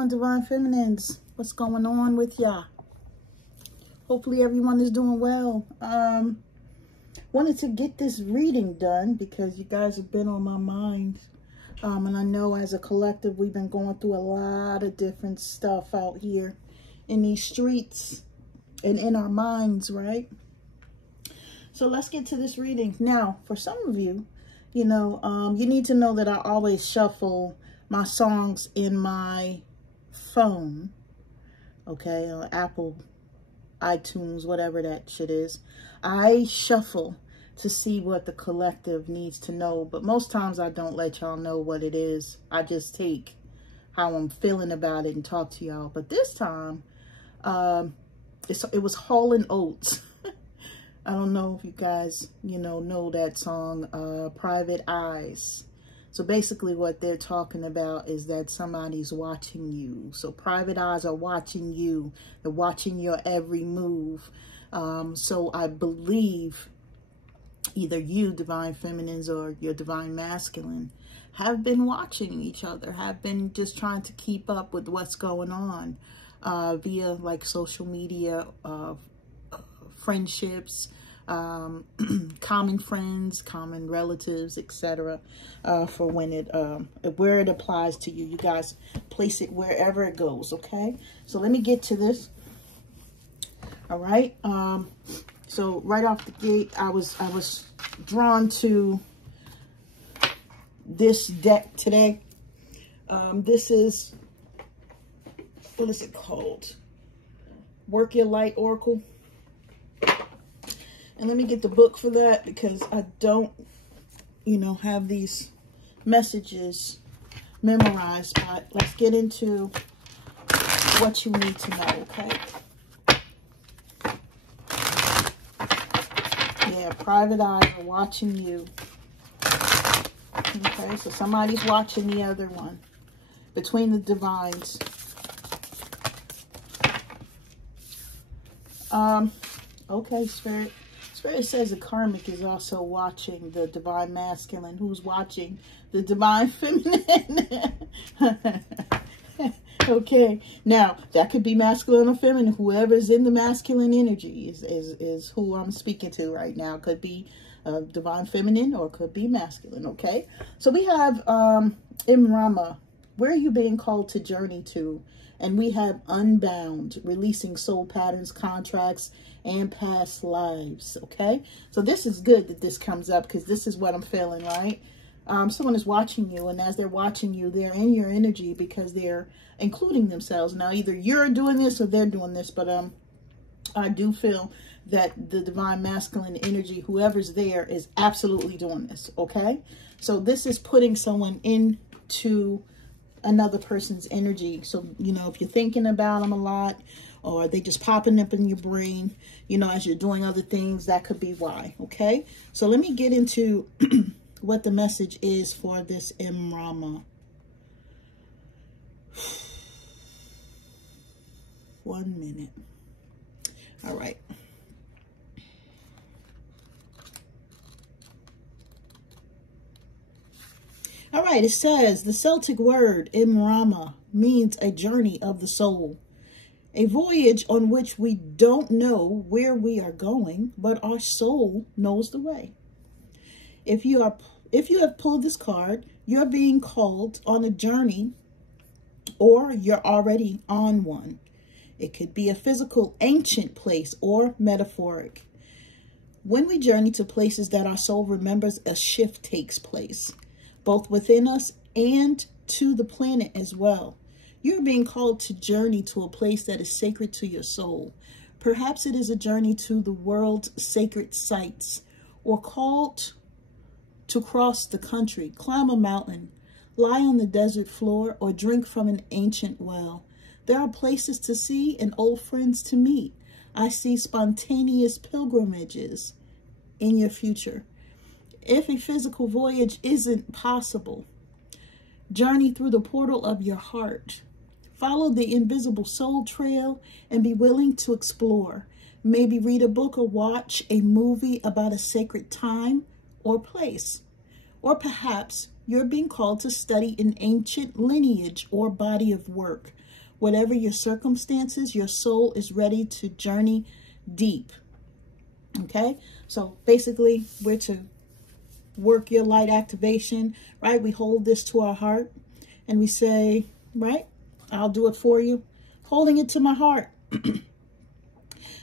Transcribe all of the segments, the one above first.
on, Divine Feminines? What's going on with ya? Hopefully everyone is doing well. Wanted to get this reading done because you guys have been on my mind. And I know as a collective, we've been going through a lot of different stuff out here in these streets and in our minds, right? So let's get to this reading. Now, for some of you, you know, you need to know that I always shuffle my songs in my phone, okay, or Apple, iTunes, whatever that shit is. I shuffle to see what the collective needs to know, but most times I don't let y'all know what it is. I just take how I'm feeling about it and talk to y'all. But this time, it was Hall & Oates. I don't know if you guys, you know that song, Private Eyes. So basically what they're talking about is that somebody's watching you. So private eyes are watching you. They're watching your every move. So I believe either you, Divine Feminines, or your Divine Masculine, have been watching each other, have been just trying to keep up with what's going on via like social media, friendships, common friends, common relatives, etc. For when where it applies to you. You guys place it wherever it goes, okay? So let me get to this. All right. So right off the gate, I was drawn to this deck today. This is, what is it called? Work Your Light Oracle. And let me get the book for that because I don't, have these messages memorized. But let's get into what you need to know, okay? Yeah, private eyes are watching you. Okay, so somebody's watching the other one. Between the divines. Okay, Spirit. Spirit says the karmic is also watching the Divine Masculine, who's watching the Divine Feminine. Okay, now that could be masculine or feminine. Whoever's in the masculine energy is who I'm speaking to right now. Could be Divine Feminine or could be masculine. Okay, so we have Imrama. Where are you being called to journey to? And we have Unbound, releasing soul patterns, contracts, and past lives, okay? So this is good that this comes up because this is what I'm feeling, right? Someone is watching you, and as they're watching you, they're in your energy because they're including themselves. Now, either you're doing this or they're doing this, but I do feel that the Divine Masculine energy, whoever's there, is absolutely doing this, okay? So this is putting someone into another person's energy. So, if you're thinking about them a lot, or they just popping up in your brain, as you're doing other things, that could be why, okay? So let me get into what the message is for this Imrama. 1 minute. All right. All right, it says, the Celtic word Imrama means a journey of the soul, a voyage on which we don't know where we are going, but our soul knows the way. If you have pulled this card, you're being called on a journey, or you're already on one. It could be a physical, ancient place or metaphoric. When we journey to places that our soul remembers, a shift takes place, both within us and to the planet as well. You're being called to journey to a place that is sacred to your soul. Perhaps it is a journey to the world's sacred sites, or called to cross the country, climb a mountain, lie on the desert floor, or drink from an ancient well. There are places to see and old friends to meet. I see spontaneous pilgrimages in your future. If a physical voyage isn't possible, journey through the portal of your heart. Follow the invisible soul trail and be willing to explore. Maybe read a book or watch a movie about a sacred time or place. Or perhaps you're being called to study an ancient lineage or body of work. Whatever your circumstances, your soul is ready to journey deep. Okay, so basically we're to work your light activation, right? We hold this to our heart and we say, right, I'll do it for you. Holding it to my heart.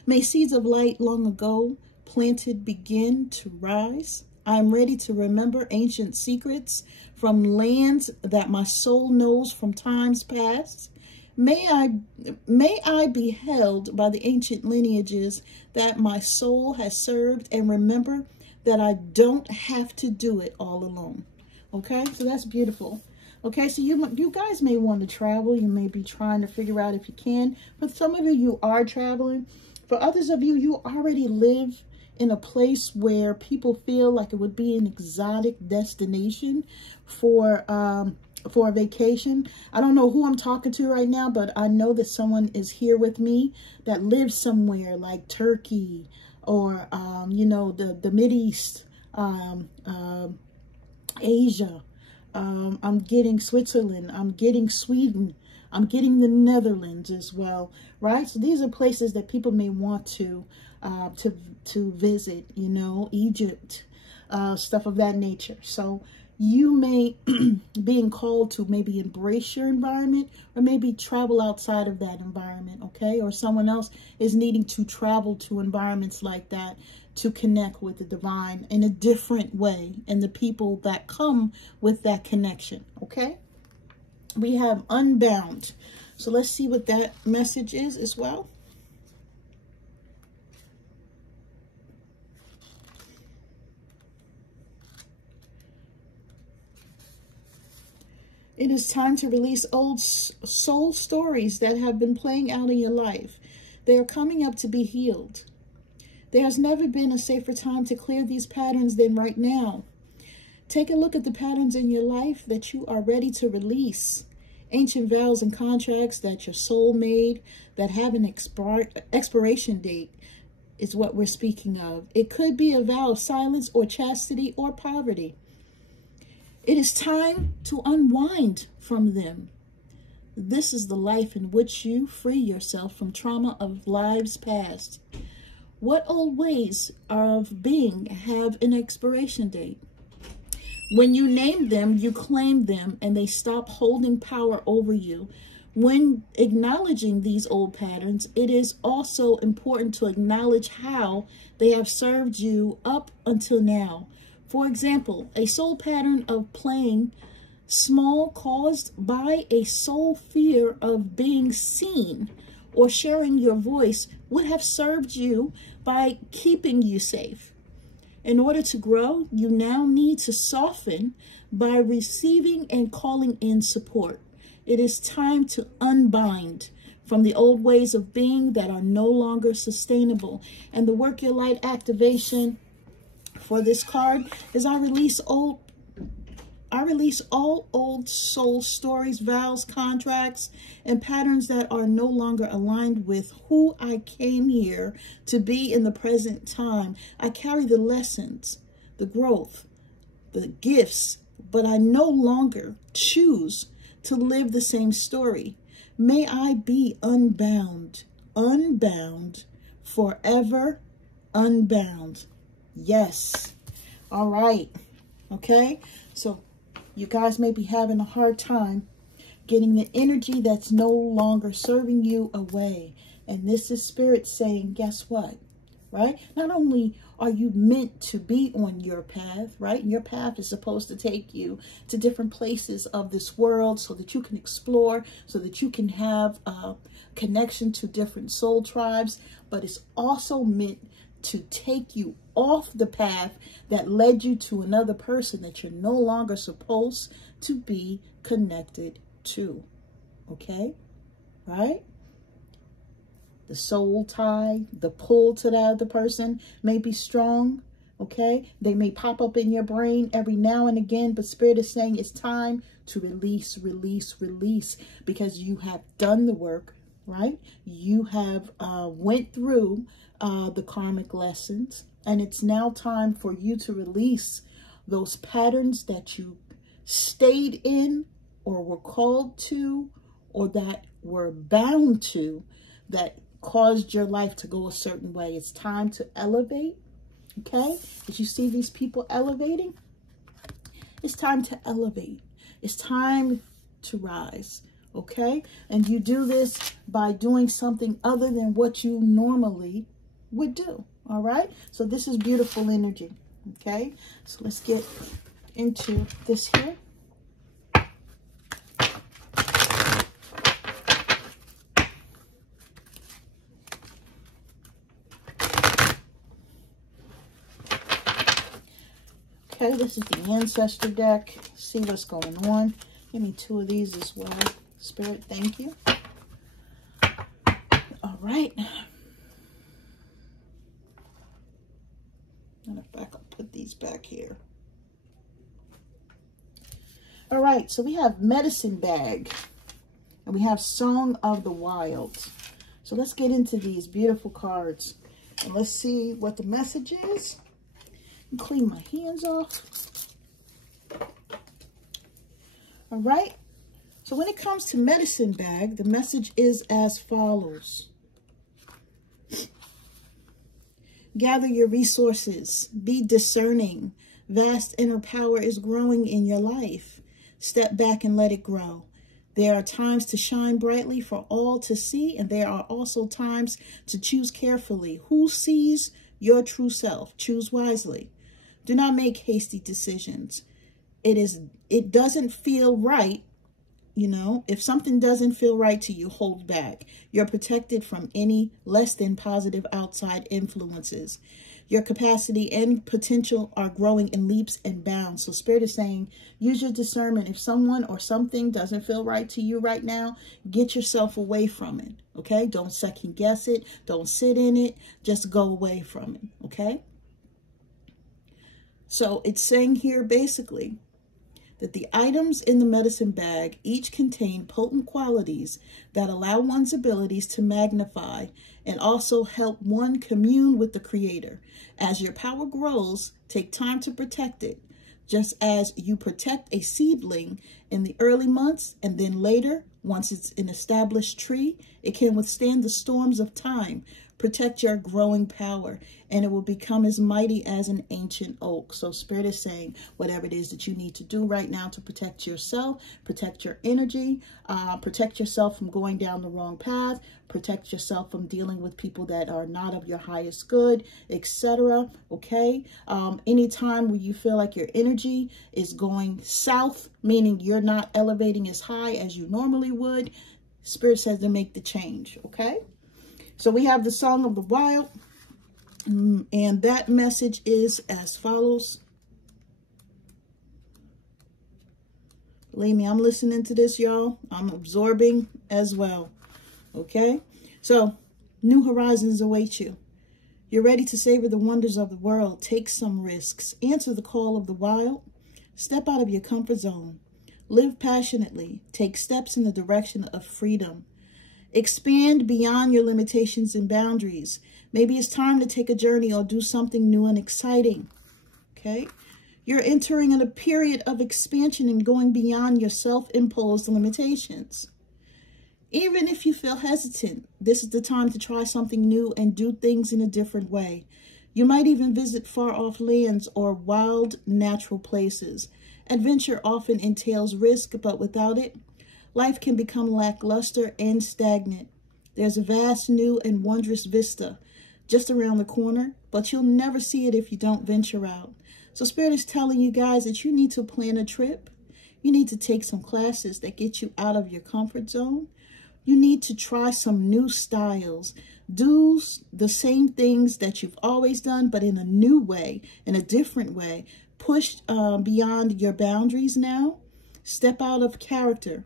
May seeds of light long ago planted begin to rise. I am ready to remember ancient secrets from lands that my soul knows from times past. May I be held by the ancient lineages that my soul has served, and remember that I don't have to do it all alone. Okay, so that's beautiful. Okay, so you guys may want to travel. You may be trying to figure out if you can. For some of you, you are traveling. For others of you, you already live in a place where people feel like it would be an exotic destination for a vacation. I don't know who I'm talking to right now, but I know that someone is here with me that lives somewhere like Turkey or, you know, the Mideast, Asia. I'm getting Switzerland. I'm getting Sweden. I'm getting the Netherlands as well, right? So these are places that people may want to visit, you know, Egypt, stuff of that nature. So you may being called to maybe embrace your environment or maybe travel outside of that environment, okay? Or someone else is needing to travel to environments like that to connect with the divine in a different way and the people that come with that connection, okay? We have unbound. So let's see what that message is as well. It is time to release old soul stories that have been playing out in your life. They are coming up to be healed. There has never been a safer time to clear these patterns than right now. Take a look at the patterns in your life that you are ready to release. Ancient vows and contracts that your soul made that have an expiration date is what we're speaking of. It could be a vow of silence or chastity or poverty. It is time to unwind from them. This is the life in which you free yourself from trauma of lives past. What old ways of being have an expiration date? When you name them, you claim them, and they stop holding power over you. When acknowledging these old patterns, it is also important to acknowledge how they have served you up until now. For example, a soul pattern of playing small caused by a soul fear of being seen or sharing your voice would have served you by keeping you safe. In order to grow, you now need to soften by receiving and calling in support. It is time to unbind from the old ways of being that are no longer sustainable. And the Work Your Light activation for this card is I release all old soul stories, vows, contracts, and patterns that are no longer aligned with who I came here to be in the present time. I carry the lessons, the growth, the gifts, but I no longer choose to live the same story. May I be unbound, unbound, forever unbound. Yes. All right. Okay. So you guys may be having a hard time getting the energy that's no longer serving you away. And this is Spirit saying, guess what? Right? Not only are you meant to be on your path, right? Your path is supposed to take you to different places of this world so that you can explore, so that you can have a connection to different soul tribes, but it's also meant to take you off the path that led you to another person that you're no longer supposed to be connected to. Okay? Right? The soul tie, the pull to the other person may be strong. Okay? They may pop up in your brain every now and again, but Spirit is saying it's time to release, release, release, because you have done the work, right? You have went through the karmic lessons, and it's now time for you to release those patterns that you stayed in or were called to, or that were bound to that caused your life to go a certain way. It's time to elevate. Okay? As you see these people elevating, it's time to elevate. It's time to rise. Okay? And you do this by doing something other than what you normally would do. All right? So this is beautiful energy. Okay? So let's get into this here. Okay, this is the ancestor deck. See what's going on. Give me 2 of these as well. Spirit, thank you. All right. Matter of fact, I'll put these back here. All right, so we have Medicine Bag. And we have Song of the Wild. So let's get into these beautiful cards. And let's see what the message is. Clean my hands off. All right. So when it comes to Medicine Bag, the message is as follows. Gather your resources. Be discerning. Vast inner power is growing in your life. Step back and let it grow. There are times to shine brightly for all to see, and there are also times to choose carefully. Who sees your true self? Choose wisely. Do not make hasty decisions. It doesn't feel right. You know, if something doesn't feel right to you, hold back. You're protected from any less than positive outside influences. Your capacity and potential are growing in leaps and bounds. So Spirit is saying, use your discernment. If someone or something doesn't feel right to you right now, get yourself away from it. Okay? Don't second guess it. Don't sit in it. Just go away from it. Okay? So it's saying here basically that the items in the medicine bag each contain potent qualities that allow one's abilities to magnify and also help one commune with the Creator. As your power grows, take time to protect it, just as you protect a seedling in the early months, and then later, once it's an established tree, it can withstand the storms of time. Protect your growing power, and it will become as mighty as an ancient oak. So Spirit is saying, whatever it is that you need to do right now to protect yourself, protect your energy, protect yourself from going down the wrong path, protect yourself from dealing with people that are not of your highest good, etc. Okay? Anytime where you feel like your energy is going south, meaning you're not elevating as high as you normally would, Spirit says to make the change. Okay? So we have the Song of the Wild, and that message is as follows. Believe me, I'm listening to this, y'all. I'm absorbing as well. Okay? So, new horizons await you. You're ready to savor the wonders of the world. Take some risks. Answer the call of the wild. Step out of your comfort zone. Live passionately. Take steps in the direction of freedom. Expand beyond your limitations and boundaries. Maybe it's time to take a journey or do something new and exciting. Okay? You're entering in a period of expansion and going beyond your self-imposed limitations. Even if you feel hesitant, this is the time to try something new and do things in a different way. You might even visit far-off lands or wild, natural places. Adventure often entails risk, but without it, life can become lackluster and stagnant. There's a vast, new, and wondrous vista just around the corner, but you'll never see it if you don't venture out. So Spirit is telling you guys that you need to plan a trip. You need to take some classes that get you out of your comfort zone. You need to try some new styles. Do the same things that you've always done, but in a new way, in a different way. Push beyond your boundaries now. Step out of character.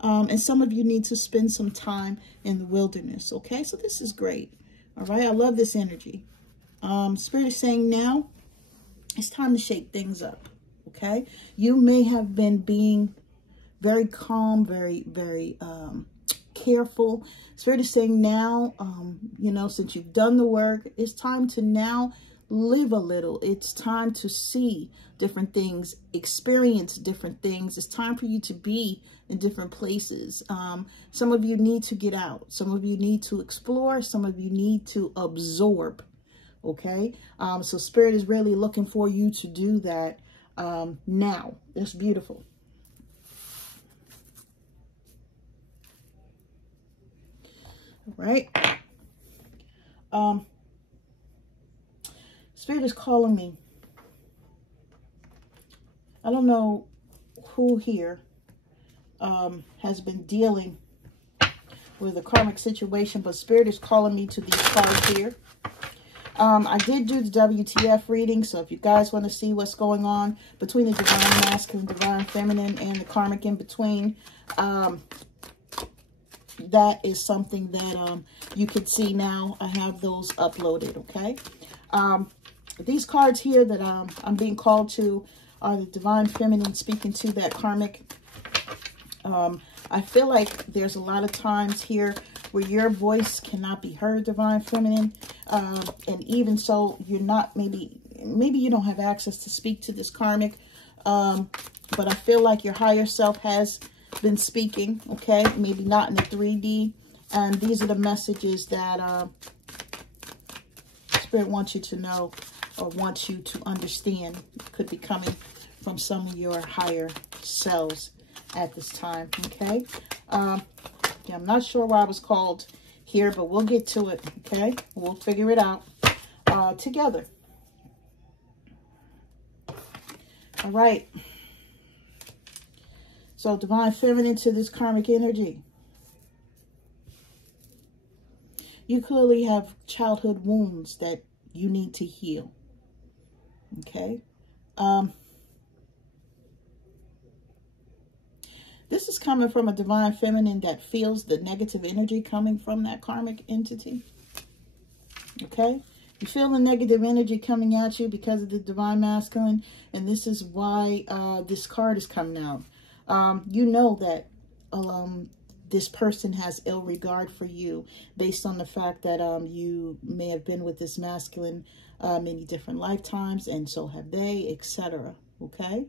And some of you need to spend some time in the wilderness. Okay, so this is great. All right, I love this energy. Spirit is saying now, it's time to shake things up. Okay, you may have been being very calm, very careful. Spirit is saying now, you know, since you've done the work, it's time to now live a little. It's time to see different things, experience different things. It's time for you to be in different places. Some of you need to get out. Some of you need to explore. Some of you need to absorb. Okay. So Spirit is really looking for you to do that now. It's beautiful. All right. Spirit is calling me. I don't know who here has been dealing with a karmic situation, but Spirit is calling me to these cards here. I did do the WTF reading, so if you guys want to see what's going on between the divine masculine, divine feminine, and the karmic in between, that is something that you can see now. I have those uploaded, okay? These cards here that I'm being called to are the divine feminine speaking to that karmic. I feel like there's a lot of times here where your voice cannot be heard, divine feminine. And even so, you're not, maybe you don't have access to speak to this karmic. But I feel like your higher self has been speaking, okay? Maybe not in the 3D. And these are the messages that Spirit wants you to know or wants you to understand. It could be coming from some of your higher selves at this time, okay? Yeah, I'm not sure why I was called here, but we'll get to it, okay? We'll figure it out together. All right. So, divine feminine to this karmic energy. You clearly have childhood wounds that you need to heal. Okay? This is coming from a divine feminine that feels the negative energy coming from that karmic entity. Okay? You feel the negative energy coming at you because of the divine masculine. And this is why this card is coming out. You know that this person has ill regard for you based on the fact that you may have been with this masculine many different lifetimes, and so have they, etc. Okay?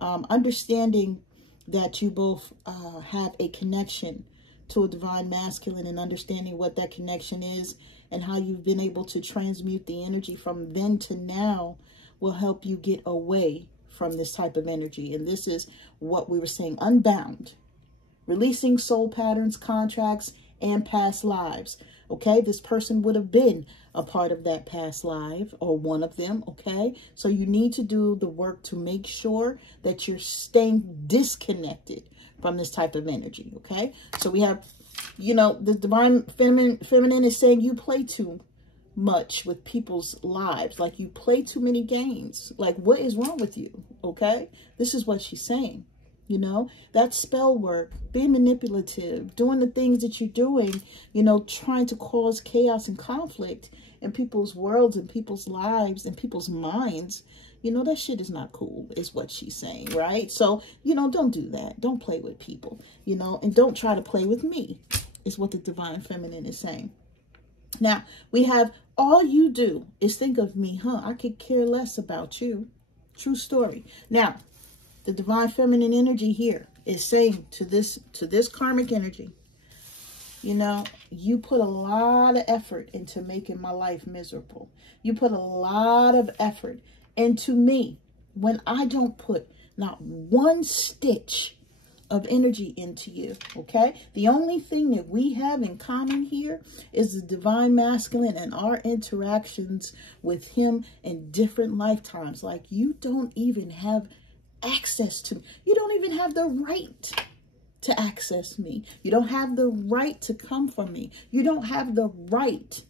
Understanding that you both have a connection to a divine masculine, and understanding what that connection is and how you've been able to transmute the energy from then to now will help you get away from this type of energy. And this is what we were saying, unbound, releasing soul patterns, contracts, and past lives. Okay, this person would have been a part of that past life, or one of them. Okay, so you need to do the work to make sure that you're staying disconnected from this type of energy. Okay, so we have, you know, the divine feminine is saying you play too much with people's lives, like you play too many games. Like, what is wrong with you? Okay, this is what she's saying. You know, that spell work, being manipulative, doing the things that you're doing, you know, trying to cause chaos and conflict in people's worlds and people's lives and people's minds. You know, that shit is not cool, is what she's saying, right? So, you know, don't do that. Don't play with people, you know, and don't try to play with me, is what the divine feminine is saying. Now, we have, all you do is think of me, huh? I could care less about you. True story. Now, the divine feminine energy here is saying to this karmic energy, you know, you put a lot of effort into making my life miserable. You put a lot of effort into me when I don't put not one stitch of energy into you, okay? The only thing that we have in common here is the divine masculine and our interactions with him in different lifetimes. Like, you don't even have access to me. You don't even have the right to access me. You don't have the right to come from me. You don't have the right,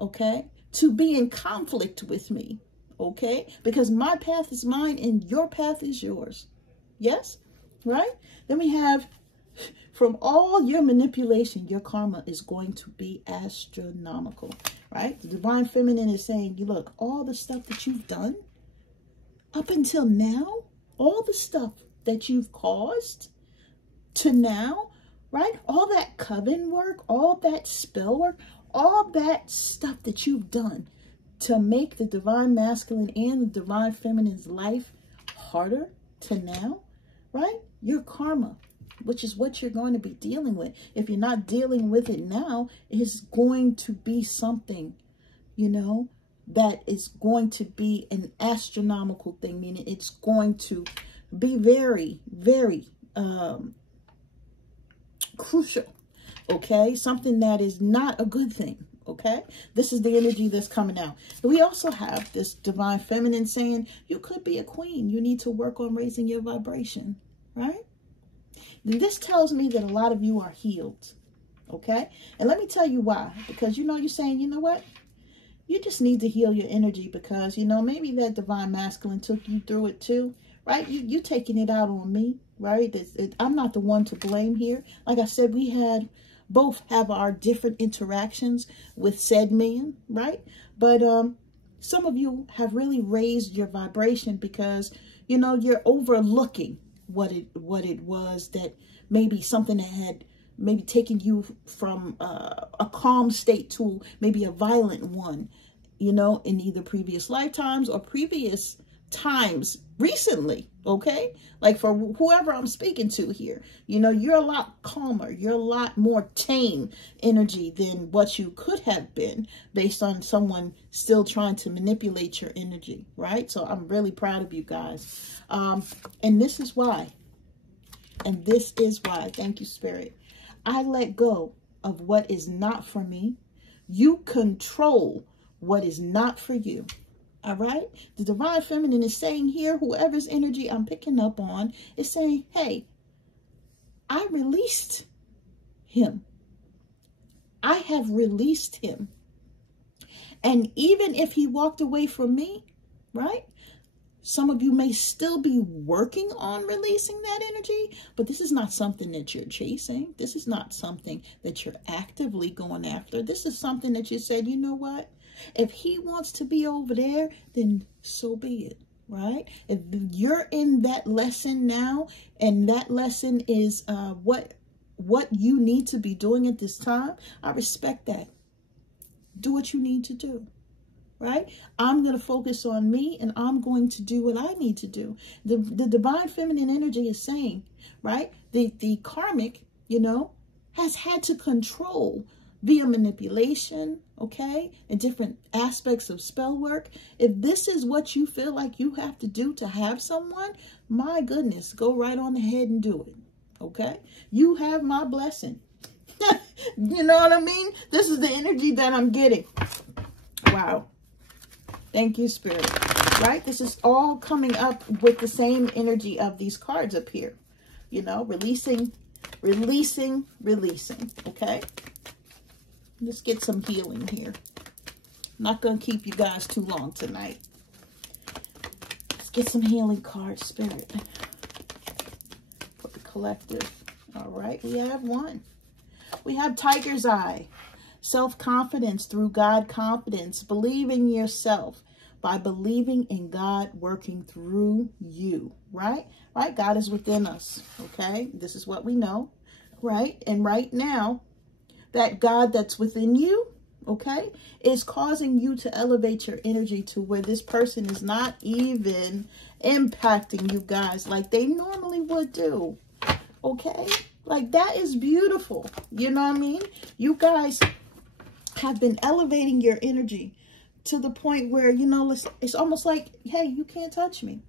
okay, to be in conflict with me, okay? Because my path is mine and your path is yours. Yes? Right? Then we have, from all your manipulation, your karma is going to be astronomical, right? The divine feminine is saying, you look, all the stuff that you've done up until now, all the stuff that you've caused to now, right? All that coven work, all that spell work, all that stuff that you've done to make the divine masculine and the divine feminine's life harder to now, right? Your karma, which is what you're going to be dealing with. If you're not dealing with it now, is going to be something, you know, that is going to be an astronomical thing, meaning it's going to be very, very crucial, okay? Something that is not a good thing, okay? This is the energy that's coming out. We also have this divine feminine saying, you could be a queen. You need to work on raising your vibration, right? This tells me that a lot of you are healed, okay? And let me tell you why. Because, you know, you're saying, you know what? You just need to heal your energy because, you know, maybe that divine masculine took you through it too, right? You taking it out on me, right? I'm not the one to blame here. Like I said, we both have our different interactions with said man, right? But some of you have really raised your vibration because, you know, you're overlooking what it was that maybe something that had maybe taken you from a calm state to maybe a violent one, you know, in either previous lifetimes or previous times recently, okay? Like for whoever I'm speaking to here, you know, you're a lot calmer. You're a lot more tame energy than what you could have been based on someone still trying to manipulate your energy, right? So I'm really proud of you guys. And this is why. And this is why. Thank you, Spirit. I let go of what is not for me. You control what is not for you. All right? The divine feminine is saying here, whoever's energy I'm picking up on is saying, hey, I released him. I have released him. And even if he walked away from me, right? Some of you may still be working on releasing that energy, but this is not something that you're chasing. This is not something that you're actively going after. This is something that you said, you know what? If he wants to be over there, then so be it, right? If you're in that lesson now, and that lesson is what you need to be doing at this time, I respect that. Do what you need to do. Right? I'm going to focus on me and I'm going to do what I need to do. The divine feminine energy is saying, right? The karmic, you know, has had to control via manipulation, okay? And different aspects of spell work. If this is what you feel like you have to do to have someone, my goodness, go right on ahead and do it. Okay? You have my blessing. You know what I mean? This is the energy that I'm getting. Wow. Thank you, Spirit. Right? This is all coming up with the same energy of these cards up here. You know, releasing, releasing, releasing. Okay? Let's get some healing here. I'm not going to keep you guys too long tonight. Let's get some healing cards, Spirit. For the collective. All right, we have one. We have Tiger's Eye. Self-confidence through God confidence. Believe in yourself by believing in God working through you, right? Right? God is within us, okay? This is what we know, right? And right now, that God that's within you, okay, is causing you to elevate your energy to where this person is not even impacting you guys like they normally would do, okay? Like, that is beautiful. You know what I mean? You guys have been elevating your energy to the point where, you know, it's almost like, hey, you can't touch me.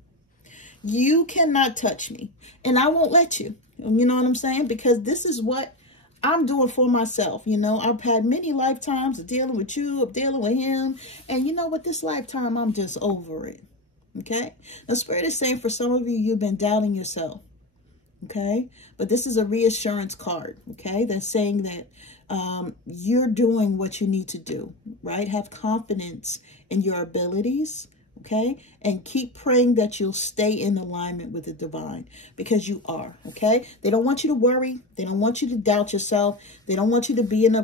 You cannot touch me. And I won't let you. You know what I'm saying? Because this is what I'm doing for myself. You know, I've had many lifetimes of dealing with you, of dealing with him. And you know what? This lifetime, I'm just over it. Okay? The Spirit is saying for some of you, you've been doubting yourself. Okay? But this is a reassurance card. Okay? That's saying that you're doing what you need to do, right? Have confidence in your abilities, okay? And keep praying that you'll stay in alignment with the divine, because you are, okay? They don't want you to worry. They don't want you to doubt yourself. They don't want you to be in a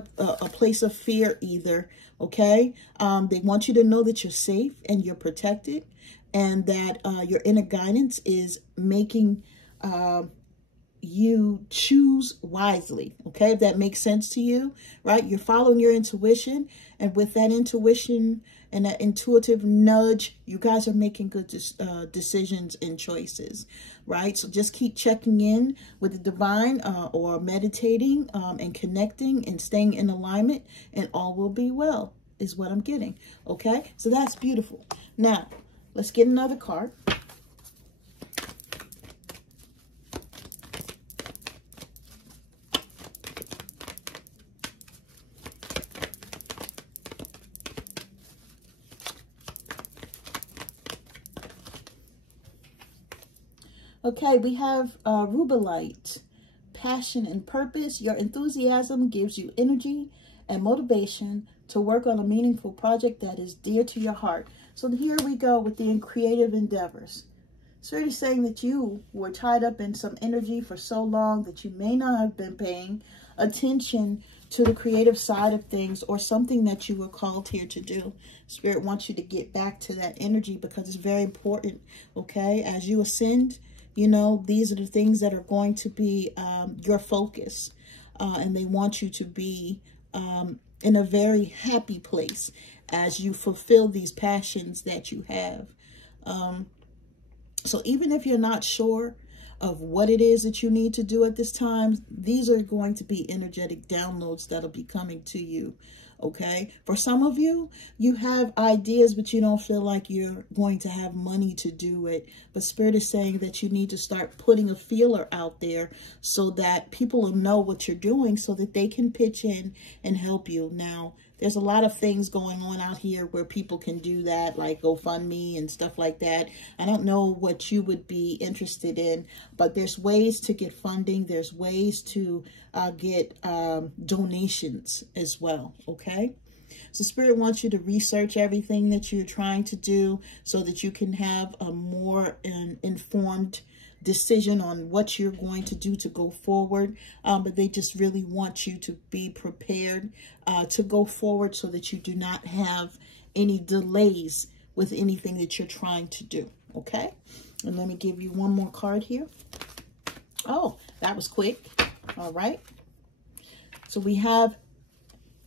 place of fear either, okay? They want you to know that you're safe and you're protected, and that your inner guidance is making you choose wisely. Okay, if that makes sense to you, right? You're following your intuition, and with that intuition and that intuitive nudge, you guys are making good decisions and choices, right? So just keep checking in with the divine, or meditating, and connecting and staying in alignment, and all will be well, is what I'm getting. Okay, so that's beautiful. Now let's get another card. Okay, we have Rubelite, passion and purpose. Your enthusiasm gives you energy and motivation to work on a meaningful project that is dear to your heart. So here we go with the creative endeavors. Spirit is saying that you were tied up in some energy for so long that you may not have been paying attention to the creative side of things, or something that you were called here to do. Spirit wants you to get back to that energy, because it's very important, okay? As you ascend, you know, these are the things that are going to be your focus. And they want you to be in a very happy place as you fulfill these passions that you have. So even if you're not sure of what it is that you need to do at this time, these are going to be energetic downloads that'll be coming to you. Okay, for some of you, you have ideas, but you don't feel like you're going to have money to do it. But Spirit is saying that you need to start putting a feeler out there so that people will know what you're doing, so that they can pitch in and help you. Now, there's a lot of things going on out here where people can do that, like GoFundMe and stuff like that. I don't know what you would be interested in, but there's ways to get funding. There's ways to get donations as well, okay? So Spirit wants you to research everything that you're trying to do so that you can have a more informed decision on what you're going to do to go forward. But they just really want you to be prepared to go forward so that you do not have any delays with anything that you're trying to do, okay? And let me give you one more card here. Oh, that was quick. All right. So we have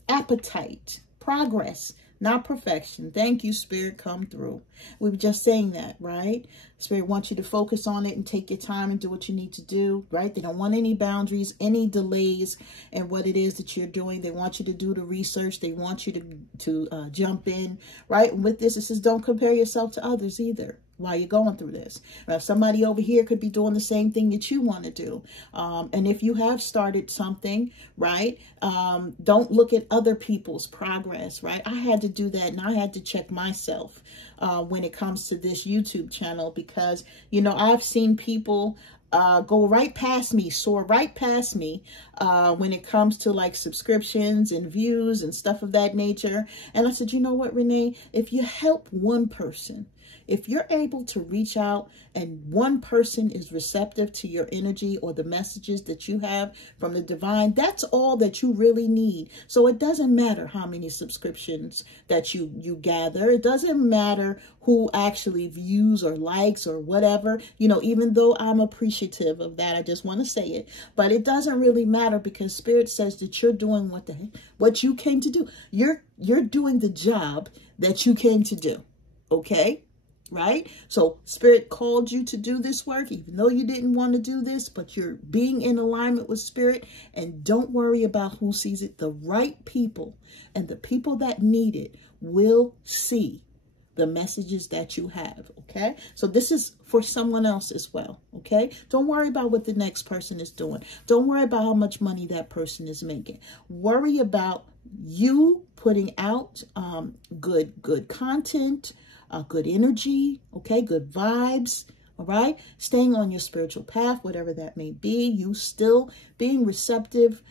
appetite, progress, not perfection. Thank you, Spirit, come through. We were just saying that, right? Spirit wants you to focus on it and take your time and do what you need to do, right? They don't want any boundaries, any delays in what it is that you're doing. They want you to do the research. They want you to jump in, right? And with this, it says don't compare yourself to others either while you're going through this. Now, somebody over here could be doing the same thing that you want to do. And if you have started something, right, don't look at other people's progress, right? I had to do that, and I had to check myself when it comes to this YouTube channel, because, you know, I've seen people go right past me, soar right past me when it comes to like subscriptions and views and stuff of that nature. And I said, you know what, Renee, if you help one person, if you're able to reach out and one person is receptive to your energy or the messages that you have from the divine, that's all that you really need. So it doesn't matter how many subscriptions that you gather. It doesn't matter who actually views or likes or whatever, you know, even though I'm appreciative of that, I just want to say it, but it doesn't really matter, because Spirit says that you're doing what you came to do. You're doing the job that you came to do. Okay. Right? So Spirit called you to do this work, even though you didn't want to do this, but you're being in alignment with Spirit. And don't worry about who sees it. The right people and the people that need it will see the messages that you have. Okay? So this is for someone else as well. Okay? Don't worry about what the next person is doing. Don't worry about how much money that person is making. Worry about you putting out good content, good energy, okay, good vibes, all right, staying on your spiritual path, whatever that may be, you still being receptive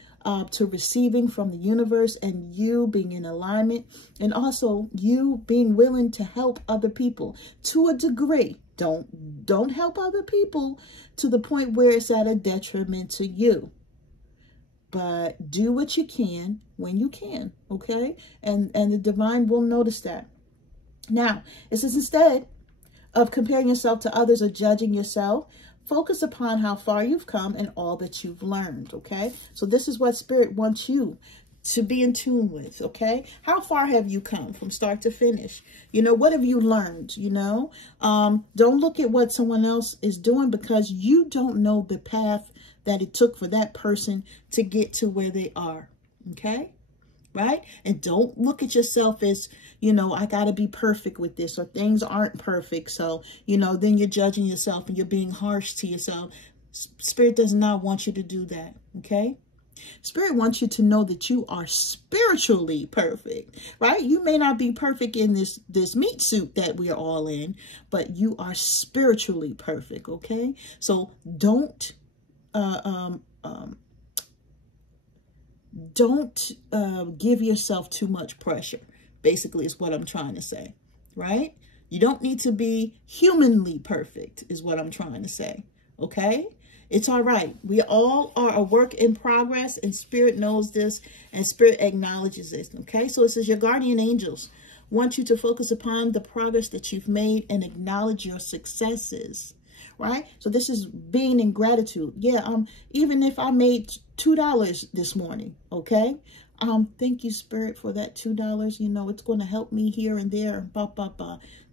to receiving from the universe, and you being in alignment, and also you being willing to help other people to a degree. Don't help other people to the point where it's at a detriment to you. But do what you can when you can, okay? And the divine will notice that. Now, it says instead of comparing yourself to others or judging yourself, Focus upon how far you've come and all that you've learned, okay? So this is what Spirit wants you to be in tune with, okay? How far have you come from start to finish? You know, what have you learned, you know? Don't look at what someone else is doing, because you don't know the path that it took for that person to get to where they are, okay? Right? And don't look at yourself as, you know, I got to be perfect with this, or things aren't perfect. So, you know, then you're judging yourself and you're being harsh to yourself. Spirit does not want you to do that, okay? Spirit wants you to know that you are spiritually perfect, right? You may not be perfect in this meat suit that we're all in, but you are spiritually perfect, okay? So don't give yourself too much pressure, basically, is what I'm trying to say, right? You don't need to be humanly perfect, is what I'm trying to say, okay? It's all right. We all are a work in progress, and Spirit knows this, and Spirit acknowledges this, okay? So it says your guardian angels want you to focus upon the progress that you've made and acknowledge your successes, right? So this is being in gratitude. Yeah, even if I made $2 this morning, okay? Thank you, Spirit, for that $2. You know, it's going to help me here and there.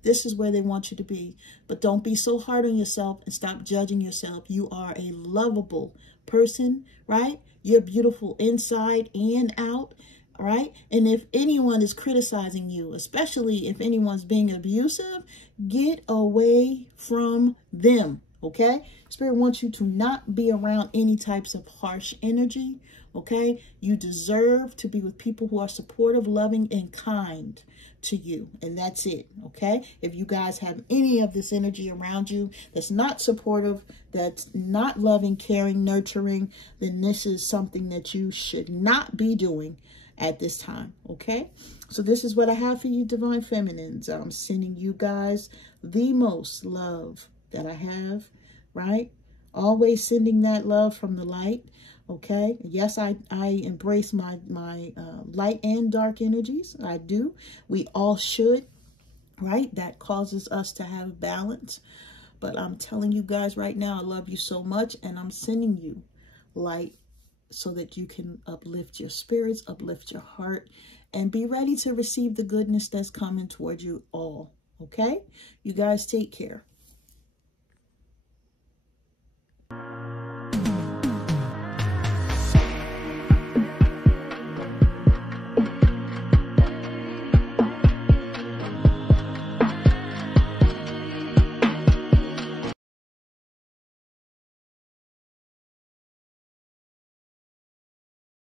This is where they want you to be. But don't be so hard on yourself and stop judging yourself. You are a lovable person, right? You're beautiful inside and out, right? And if anyone is criticizing you, especially if anyone's being abusive, get away from them, okay? Spirit wants you to not be around any types of harsh energy, okay? You deserve to be with people who are supportive, loving, and kind to you. And that's it, okay? If you guys have any of this energy around you that's not supportive, that's not loving, caring, nurturing, then this is something that you should not be doing at this time, okay? So this is what I have for you, Divine Feminines. I'm sending you guys the most love that I have, right? Always sending that love from the light, okay? Yes, I embrace my light and dark energies. I do. We all should, right? That causes us to have balance. But I'm telling you guys right now, I love you so much, and I'm sending you light so that you can uplift your spirits, uplift your heart, and be ready to receive the goodness that's coming toward you all, okay? You guys take care.